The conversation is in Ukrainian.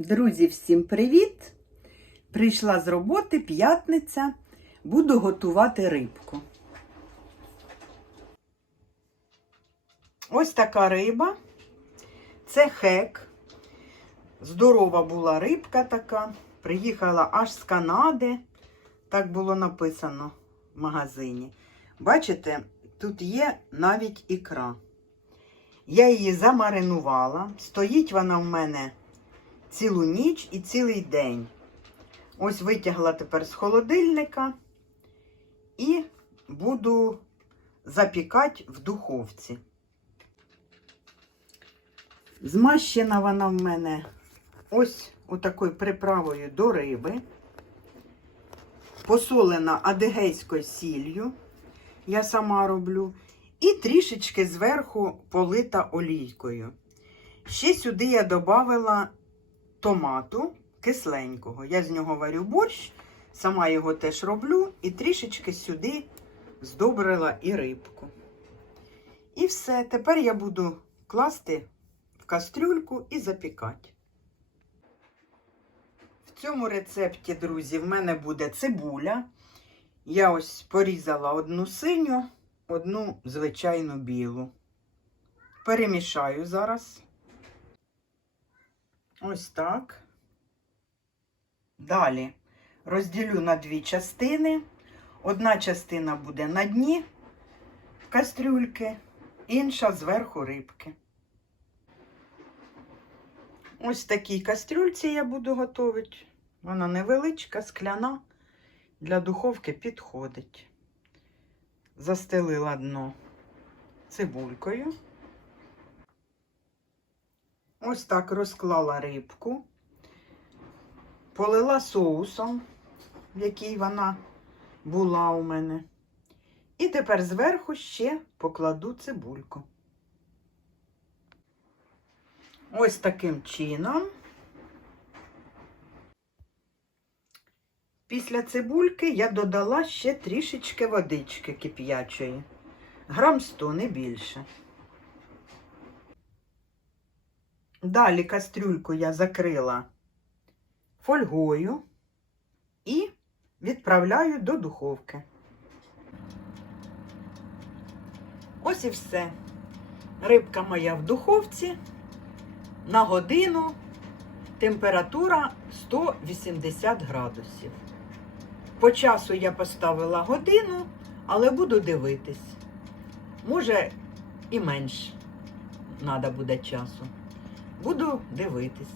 Друзі, всім привіт! Прийшла з роботи п'ятниця. Буду готувати рибку. Ось така риба. Це хек. Здорова була рибка така. Приїхала аж з Канади. Так було написано в магазині. Бачите, тут є навіть ікра. Я її замаринувала. Стоїть вона в мене цілу ніч і цілий день. Ось витягла тепер з холодильника і буду запікати в духовці. Змащена вона в мене ось отакою приправою до риби. Посолена адигейською сіллю, я сама роблю, і трішечки зверху полита олійкою. Ще сюди я додавала томату кисленького. Я з нього варю борщ, сама його теж роблю, і трішечки сюди здобрила і рибку. І все. Тепер я буду класти в кастрюльку і запікати. В цьому рецепті, друзі, в мене буде цибуля. Я ось порізала одну синю, одну звичайну білу. Перемішаю зараз. Ось так. Далі розділю на дві частини. Одна частина буде на дні кастрюльки, інша зверху рибки. Ось такій кастрюльці я буду готувати. Вона невеличка, скляна, для духовки підходить. Застелила дно цибулькою. Ось так розклала рибку, полила соусом, в який вона була у мене. І тепер зверху ще покладу цибульку. Ось таким чином. Після цибульки я додала ще трішечки водички кип'ячої. Грам 100, не більше. Далі кастрюльку я закрила фольгою і відправляю до духовки. Ось і все. Рибка моя в духовці на годину температура 180 градусів. По часу я поставила годину, але буду дивитись. Може, і менше треба буде часу. Буду дивитись.